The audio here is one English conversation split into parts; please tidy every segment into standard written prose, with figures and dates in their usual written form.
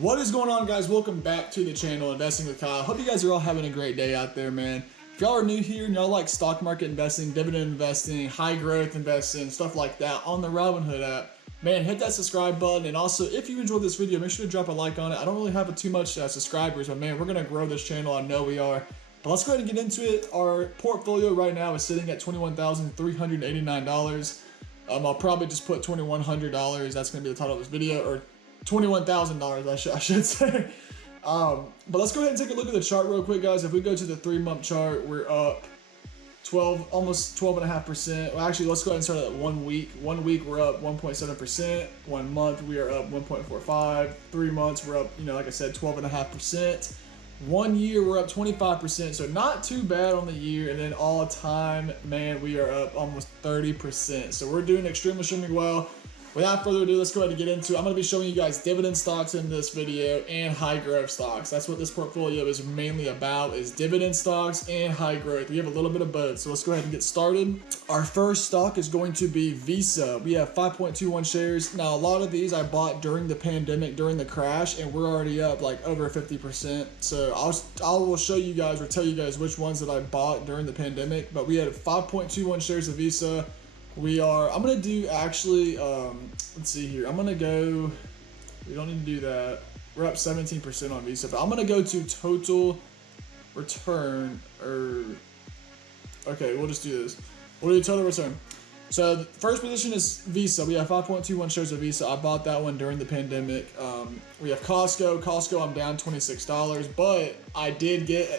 What is going on, guys? Welcome back to the channel, Investing with Kyle. Hope you guys are all having a great day out there, man. If y'all are new here and y'all like stock market investing, dividend investing, high growth investing, stuff like that on the Robinhood app, man, hit that subscribe button. And also, if you enjoyed this video, make sure to drop a like on it. I don't really have too much subscribers, but man, we're going to grow this channel. I know we are. But let's go ahead and get into it. Our portfolio right now is sitting at $21,389. I'll probably just put $2,100. That's going to be the title of this video, or $21,000, I should say. But let's go ahead and take a look at the chart real quick, guys. If we go to the 3-month chart, we're up almost 12.5%. Well, actually, let's go ahead and start at 1 week. 1 week, we're up 1.7%. 1 month, we are up 1.45. 3 months, we're up, like I said, 12.5%. 1 year, we're up 25%. So not too bad on the year. And then all time, man, we are up almost 30%. So we're doing extremely well. Without further ado, let's go ahead and get into it. I'm going to be showing you guys dividend stocks in this video and high growth stocks. That's what this portfolio is mainly about, is dividend stocks and high growth. We have a little bit of both, so let's go ahead and get started. Our first stock is going to be Visa. We have 5.21 shares. Now, a lot of these I bought during the pandemic, during the crash, and we're already up like over 50%. So I will show you guys or tell you guys which ones that I bought during the pandemic, but we had 5.21 shares of Visa. I'm going to do actually, let's see here. I'm going to go, we don't need to do that. We're up 17% on Visa, but I'm going to go to total return, okay, we'll just do this. We'll do total return. So the first position is Visa. We have 5.21 shares of Visa. I bought that one during the pandemic. We have Costco. Costco, I'm down $26, but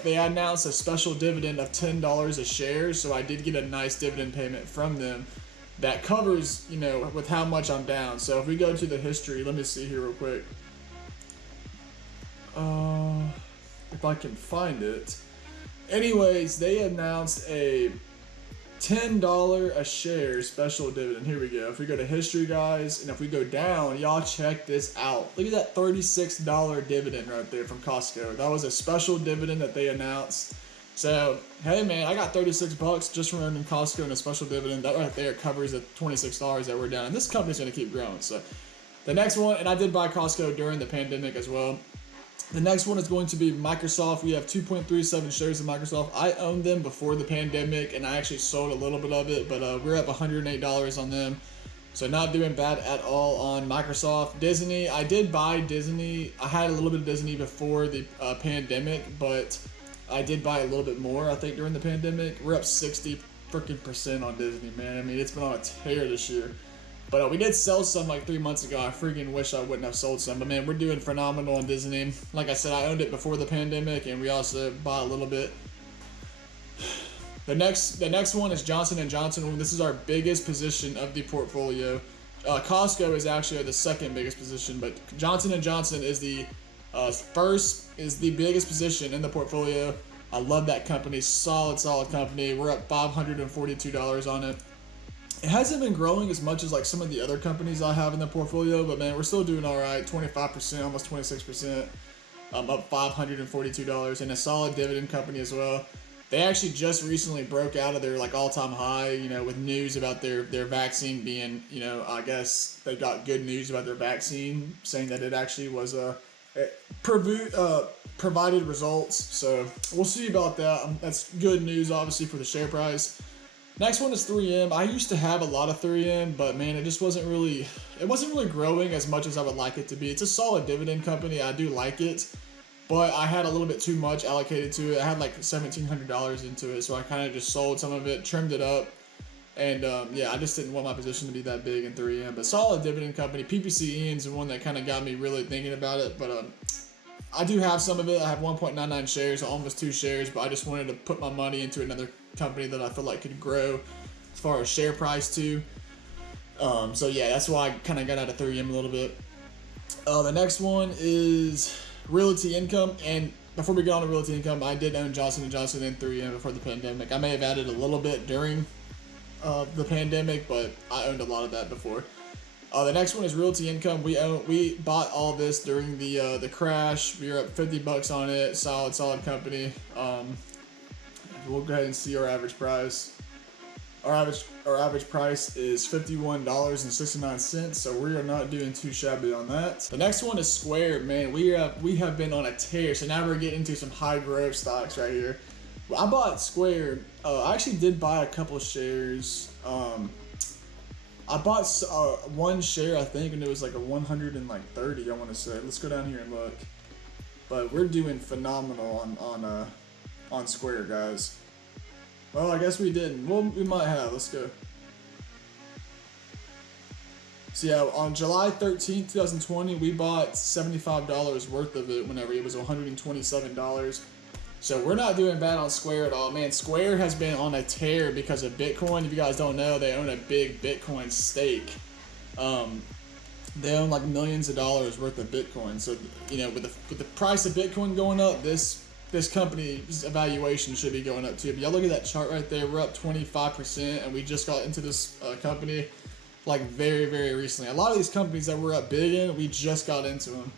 they announced a special dividend of $10 a share. So I did get a nice dividend payment from them that covers, with how much I'm down. So if we go to the history, let me see here real quick. If I can find it. Anyways, they announced a $10 a share special dividend. Here we go. If we go to history, guys, and if we go down, y'all check this out. Look at that $36 dividend right there from Costco. That was a special dividend that they announced. So, hey man, I got 36 bucks just from owning Costco and a special dividend. That right there covers the $26 that we're down. And this company's going to keep growing. So, the next one, and I did buy Costco during the pandemic as well. The next one is going to be Microsoft. We have 2.37 shares of Microsoft. I owned them before the pandemic, and I actually sold a little bit of it, but we're up $108 on them. So not doing bad at all on Microsoft. Disney, I did buy Disney. I had a little bit of Disney before the pandemic, but I did buy a little bit more, I think, during the pandemic. We're up 60% on Disney, man. I mean, it's been on a tear this year. But we did sell some like 3 months ago. I freaking wish I wouldn't have sold some. But man, we're doing phenomenal on Disney. Like I said, I owned it before the pandemic, and we also bought a little bit. The next one is Johnson & Johnson. This is our biggest position of the portfolio. Costco is actually the second biggest position, but Johnson & Johnson is the biggest position in the portfolio. I love that company. Solid company. We're up $542 on it. It hasn't been growing as much as like some of the other companies I have in the portfolio, but man, we're still doing all right. 25%, almost 26%. Up $542, and a solid dividend company as well. They actually just recently broke out of their like all-time high, with news about their vaccine being, I guess they got good news about their vaccine, saying that it actually was provided results. So we'll see about that. That's good news, obviously, for the share price. Next one is 3M. I used to have a lot of 3M, but man, it wasn't really growing as much as I would like it to be. It's a solid dividend company. I do like it, but I had a little bit too much allocated to it. I had like $1,700 into it, so I kind of just sold some of it, trimmed it up, and yeah, I just didn't want my position to be that big in 3M. But solid dividend company. PPCE is the one that kind of got me really thinking about it, but I do have some of it. I have 1.99 shares, almost 2 shares, but I just wanted to put my money into another company that I feel like could grow as far as share price too. So yeah, that's why I kind of got out of 3M a little bit. The next one is Realty Income, and before we get on to Realty Income, I did own Johnson & Johnson and 3M before the pandemic. I may have added a little bit during the pandemic, but I owned a lot of that before. The next one is Realty Income. We bought all this during the crash. We were up 50 bucks on it. Solid company. We'll go ahead and see our average price. Our average price is $51.69, so we are not doing too shabby on that. The next one is Square. Man, we have been on a tear. So now we're getting into some high growth stocks right here. I bought Square. I actually did buy a couple shares. I bought one share, I think, and it was like a 130. I want to say. Let's go down here and look. But we're doing phenomenal on Square, guys. Well, I guess we didn't. Well, we might have. Let's go. So yeah, on July 13th, 2020, we bought $75 worth of it whenever it was $127. So we're not doing bad on Square at all. Man, Square has been on a tear because of Bitcoin. If you guys don't know, they own a big Bitcoin stake. They own like millions of dollars worth of Bitcoin. So, you know, with the price of Bitcoin going up, this company's evaluation should be going up too. But y'all look at that chart right there. We're up 25%, and we just got into this company like very, very recently. A lot of these companies that we're up big in, we just got into them.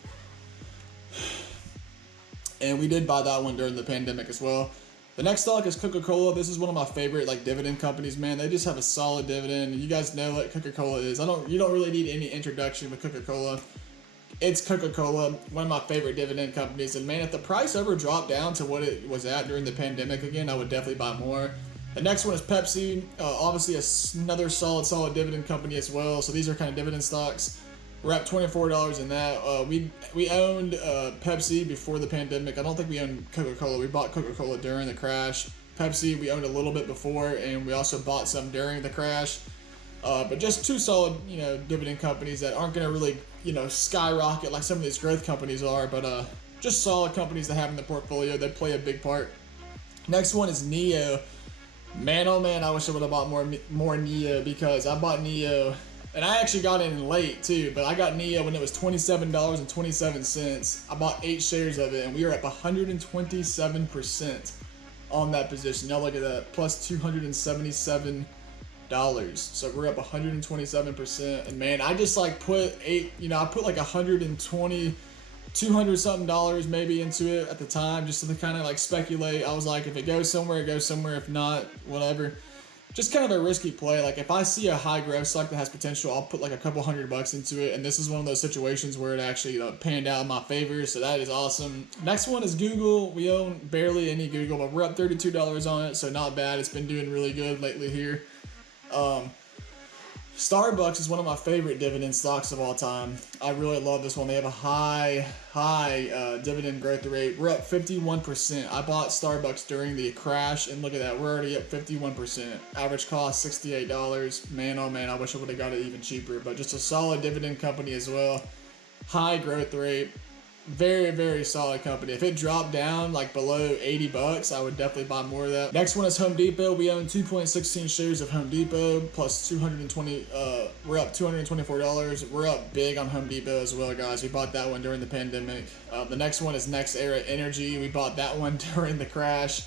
And we did buy that one during the pandemic as well. The next stock is Coca-Cola. This is one of my favorite like dividend companies, man. They just have a solid dividend. You guys know what Coca-Cola is. You don't really need any introduction with Coca-Cola. It's Coca-Cola, one of my favorite dividend companies. And man, if the price ever dropped down to what it was at during the pandemic again, I would definitely buy more. The next one is Pepsi. Obviously another solid dividend company as well. So these are kind of dividend stocks. We're at $24 in that. We owned Pepsi before the pandemic. I don't think we owned Coca-Cola. We bought Coca-Cola during the crash. Pepsi we owned a little bit before, and we also bought some during the crash. But just two solid, you know, dividend companies that aren't going to really, you know, skyrocket like some of these growth companies are, but just solid companies to have in the portfolio that play a big part. Next one is NEO. Man, oh man, I wish I would have bought more NEO, because I bought NEO. And I actually got in late too, but I got NEO when it was $27.27. I bought 8 shares of it, and we are up 127% on that position. Now look at that, plus $277. So we're up 127%. And man, I just like put I put like 120, 200 something dollars maybe into it at the time, just to kind of like speculate. I was like, if it goes somewhere, it goes somewhere. If not, whatever. Just kind of a risky play. Like if I see a high growth stock that has potential, I'll put like a couple $100 into it. And this is one of those situations where it actually panned out in my favor. So that is awesome. Next one is Google. We own barely any Google, but we're up $32 on it. So not bad. It's been doing really good lately here. Starbucks is one of my favorite dividend stocks of all time. I really love this one. They have a high dividend growth rate. We're up 51%. I bought Starbucks during the crash, and look at that. We're already up 51%. Average cost $68. Man, oh man, I wish I would have got it even cheaper. But just a solid dividend company as well. High growth rate. Very, very solid company. If it dropped down like below $80, I would definitely buy more of that. Next one is Home Depot. We own 2.16 shares of Home Depot plus 220. We're up $224. We're up big on Home Depot as well, guys. We bought that one during the pandemic. The next one is Next Era Energy. We bought that one during the crash.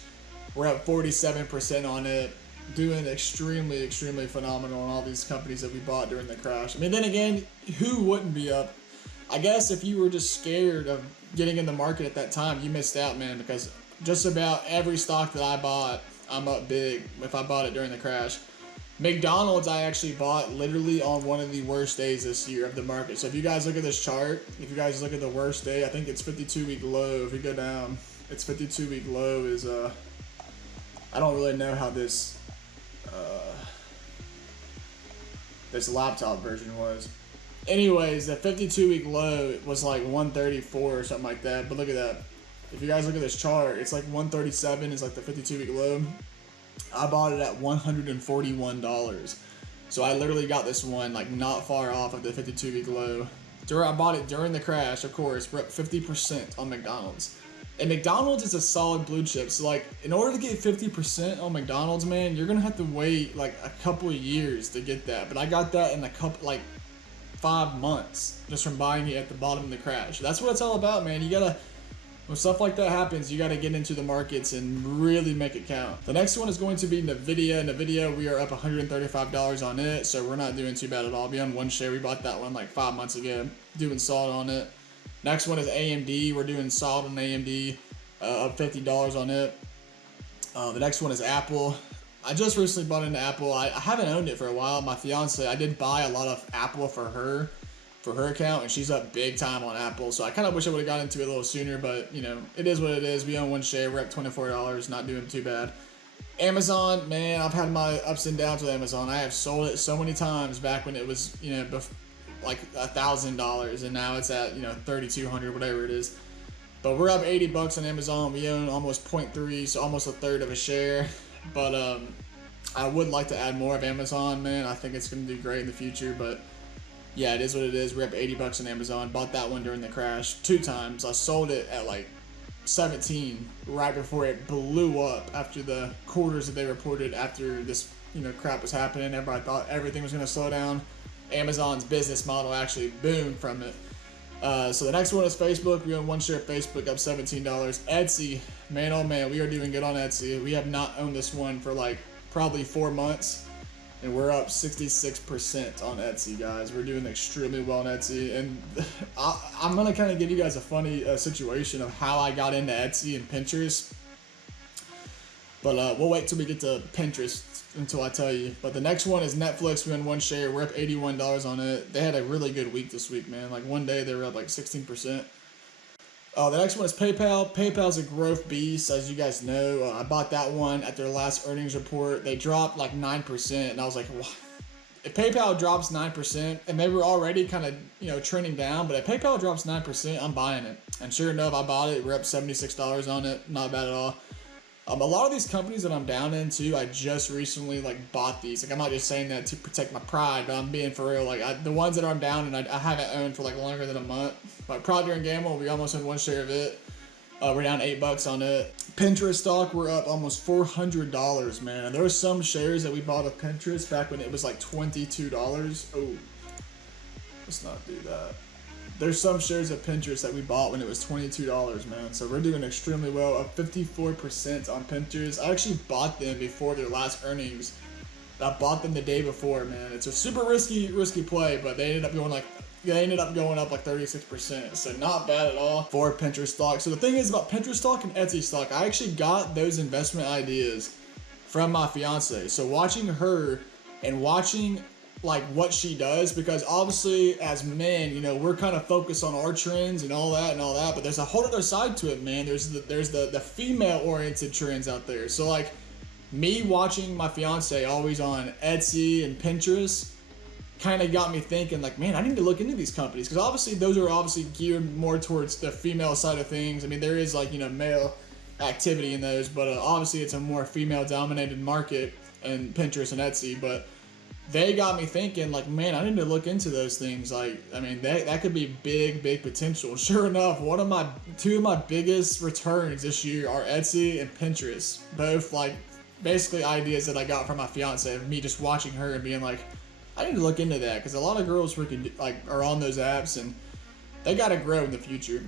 We're up 47% on it. Doing extremely, extremely phenomenal on all these companies that we bought during the crash. I mean, then again, who wouldn't be up? I guess if you were just scared of getting in the market at that time, you missed out, man, because just about every stock that I bought, I'm up big if I bought it during the crash. McDonald's, I actually bought literally on one of the worst days this year of the market. So if you guys look at this chart, if you guys look at the worst day, I think it's 52-week low. If we go down, its 52-week low is, I don't really know how this laptop version was. Anyways, the 52-week low was like 134 or something like that. But look at that. If you guys look at this chart, it's like 137 is like the 52-week low. I bought it at $141. So I literally got this one like not far off of the 52-week low. I bought it during the crash, of course. We're up 50% on McDonald's. And McDonald's is a solid blue chip. So like in order to get 50% on McDonald's, man, you're going to have to wait like a couple of years to get that. But I got that in a couple, like 5 months just from buying it at the bottom of the crash. That's what it's all about, man. You gotta, when stuff like that happens, you gotta get into the markets and really make it count. The next one is going to be Nvidia. Nvidia, we are up $135 on it, so we're not doing too bad at all. We own one share. We bought that one like 5 months ago. Doing solid on it. Next one is AMD. We're doing solid on AMD, up $50 on it. The next one is Apple. I just recently bought into Apple. I haven't owned it for a while. My fiance, I did buy a lot of Apple for her account, and she's up big time on Apple. So I kind of wish I would have got into it a little sooner, but you know, it is what it is. We own one share. We're at $24, not doing too bad. Amazon, man, I've had my ups and downs with Amazon. I have sold it so many times back when it was, you know, like $1,000, and now it's at, you know, 3,200, whatever it is. But we're up $80 on Amazon. We own almost 0.3, so almost a third of a share. But I would like to add more of Amazon, man. I think it's going to do great in the future. But yeah, it is what it is. We're up $80 on Amazon. Bought that one during the crash 2 times. I sold it at like 17 right before it blew up after the quarters that they reported after this, you know, crap was happening. Everybody thought everything was going to slow down. Amazon's business model actually boomed from it. So the next one is Facebook. We own one share of Facebook, up $17. Etsy, man, oh man, we are doing good on Etsy. We have not owned this one for like probably 4 months, and we're up 66% on Etsy, guys. We're doing extremely well on Etsy, and I'm gonna kind of give you guys a funny situation of how I got into Etsy and Pinterest. But we'll wait till we get to Pinterest until I tell you. But the next one is Netflix. We own one share. We're up $81 on it. They had a really good week this week, man. Like one day they were up like 16%. The next one is PayPal. PayPal's a growth beast, as you guys know. I bought that one at their last earnings report. They dropped like 9%, and I was like, what? If PayPal drops 9%, and they were already kind of, you know, trending down, but if PayPal drops 9%, I'm buying it. And sure enough, I bought it. We're up $76 on it. Not bad at all. A lot of these companies that I'm down in too, I just recently like bought these. Like I'm not just saying that to protect my pride, but I'm being for real. Like the ones that I'm down in, I haven't owned for like longer than a month. But Procter & Gamble, we almost owned one share of it. We're down $8 on it. Pinterest stock, we're up almost $400, man. And there were some shares that we bought of Pinterest back when it was like $22. Oh, let's not do that. There's some shares of Pinterest that we bought when it was $22, man. So we're doing extremely well, up 54% on Pinterest. I actually bought them before their last earnings. I bought them the day before, man. It's a super risky play, but they ended up going up like 36%. So not bad at all for Pinterest stock. So the thing is about Pinterest stock and Etsy stock, I actually got those investment ideas from my fiance. So watching her and watching like what she does, because obviously as men, you know, we're kind of focused on our trends and all that, but there's a whole other side to it, man. There's the female oriented trends out there. So like me watching my fiance always on Etsy and Pinterest kind of got me thinking like, man, I need to look into these companies, because obviously those are obviously geared more towards the female side of things. I mean, there is like, you know, male activity in those, but obviously it's a more female dominated market in Pinterest and Etsy. But they got me thinking like, man, I need to look into those things. Like, I mean, that could be big potential. Sure enough, two of my biggest returns this year are Etsy and Pinterest. Both like basically ideas that I got from my fiance, of me just watching her and being like, I need to look into that, because a lot of girls freaking like are on those apps and they gotta grow in the future.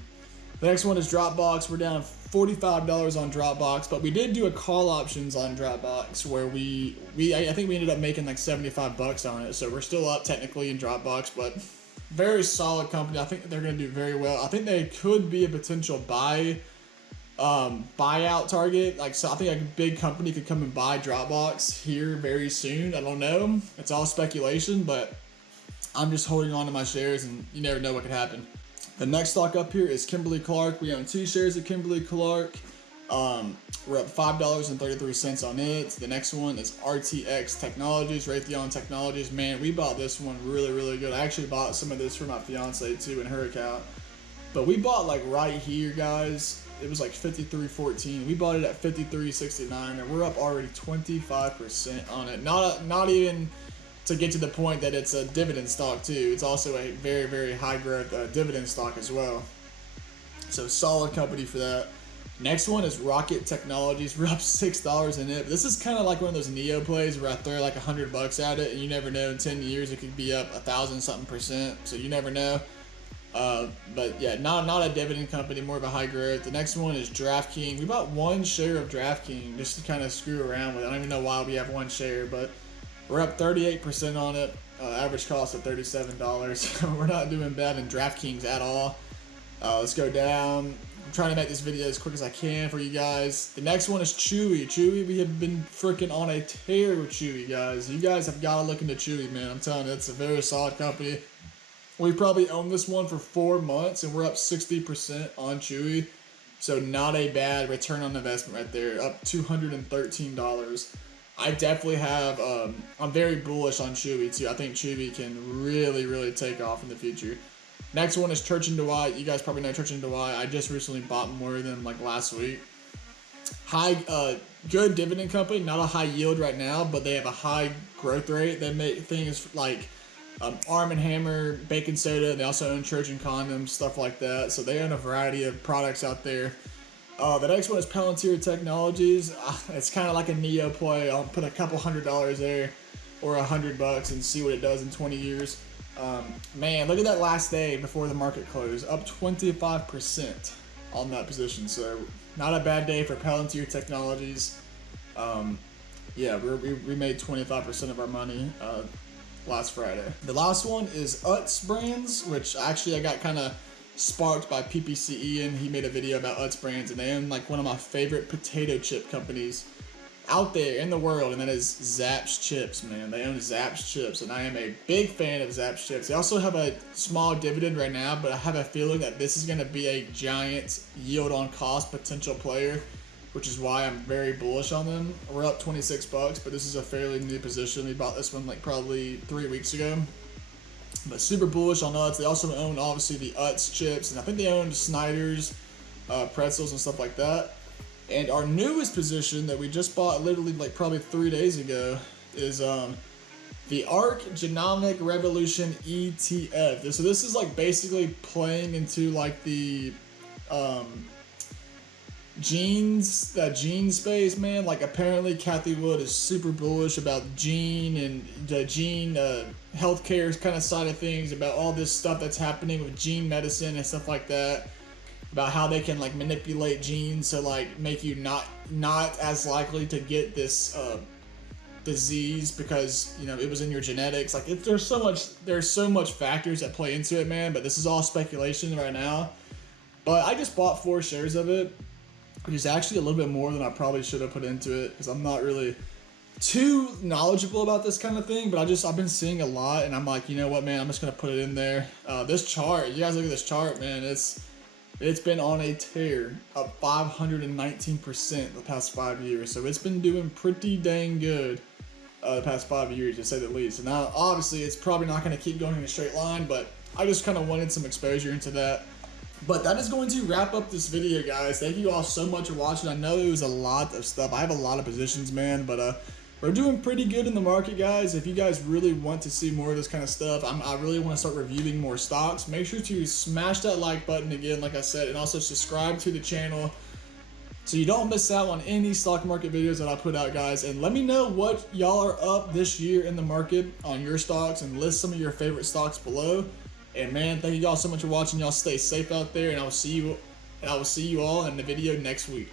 The next one is Dropbox. We're down $45 on Dropbox, but we did do a call options on Dropbox where I think we ended up making like $75 on it. So we're still up technically in Dropbox, but very solid company. I think they're going to do very well. I think they could be a potential buyout target. Like, so I think a big company could come and buy Dropbox here very soon. I don't know. It's all speculation, but I'm just holding on to my shares, and you never know what could happen. The next stock up here is Kimberly-Clark. We own 2 shares of Kimberly-Clark. We're up $5.33 on it. The next one is RTX Technologies, Raytheon Technologies. Man, we bought this one really good. I actually bought some of this for my fiance too in her account. But we bought like right here, guys. It was like 53.14. We bought it at 53.69, and we're up already 25% on it. Not even to get to the point that it's a dividend stock too. It's also a very high growth dividend stock as well. So solid company for that. Next one is Rocket Technologies. We're up $6 in it. This is kind of like one of those Neo plays where I throw like $100 at it, and you never know, in 10 years it could be up 1,000-something%. So you never know. But yeah, not a dividend company, more of a high growth. The next one is DraftKings. We bought 1 share of DraftKings just to kind of screw around with it. I don't even know why we have 1 share, but we're up 38% on it. Average cost of $37. We're not doing bad in DraftKings at all. Let's go down. trying to make this video as quick as I can for you guys. The next one is Chewy. Chewy, we have been freaking on a tear with Chewy, guys. You guys have got to look into Chewy, man. I'm telling you, it's a very solid company. We probably owned this one for 4 months, and we're up 60% on Chewy. So not a bad return on investment right there, up $213. I definitely have, I'm very bullish on Chewy too. I think Chewy can really, really take off in the future. Next one is Church and Dwight. You guys probably know Church and Dwight. I just recently bought more of them like last week. Good dividend company, not a high yield right now, but they have a high growth rate. They make things like Arm & Hammer, baking soda. They also own Trojan condoms, stuff like that. So they own a variety of products out there. The next one is Palantir Technologies. It's kind of like a Neo play. I'll put a couple $100 there or $100 and see what it does in 20 years. Man, look at that last day before the market closed, up 25% on that position. So not a bad day for Palantir Technologies. Yeah, we made 25% of our money last Friday. The last one is Utz Brands, which actually I got kind of sparked by PPC Ian. He made a video about Utz Brands, and they own like one of my favorite potato chip companies out there in the world, and that is Zapp's Chips, man. They own Zapp's Chips, and I am a big fan of Zapp's Chips. They also have a small dividend right now, but I have a feeling that this is going to be a giant yield on cost potential player, which is why I'm very bullish on them. We're up 26 bucks, but this is a fairly new position. We bought this one like probably 3 weeks ago. But super bullish on Utz. They also own obviously the Utz chips, and I think they own Snyder's pretzels and stuff like that. And our newest position that we just bought literally like probably 3 days ago is the ARK Genomic Revolution ETF. So this is like basically playing into like the gene space, man. Like apparently Kathy Wood is super bullish about gene and the gene healthcare kind of side of things, about all this stuff that's happening with gene medicine and stuff like that, about how they can like manipulate genes to like make you not as likely to get this disease because, you know, it was in your genetics. Like there's so much factors that play into it, man, but this is all speculation right now. But I just bought 4 shares of it, which is actually a little bit more than I probably should have put into it because I'm not really too knowledgeable about this kind of thing, but I've been seeing a lot, and I'm like, you know what, man, I'm just gonna put it in there. This chart, you guys look at this chart, man. It's been on a tear, up 519% the past 5 years. So it's been doing pretty dang good the past 5 years, to say the least. And now, obviously, it's probably not gonna keep going in a straight line, but I just kind of wanted some exposure into that. But that is going to wrap up this video, guys. Thank you all so much for watching. I know it was a lot of stuff. I have a lot of positions, man, but we're doing pretty good in the market, guys. If you guys really want to see more of this kind of stuff, I really want to start reviewing more stocks. Make sure to smash that like button again, like I said, and also subscribe to the channel so you don't miss out on any stock market videos that I put out, guys. And let me know what y'all are up this year in the market on your stocks, and list some of your favorite stocks below. And man, thank you all so much for watching. Y'all stay safe out there, and I will see you all in the video next week.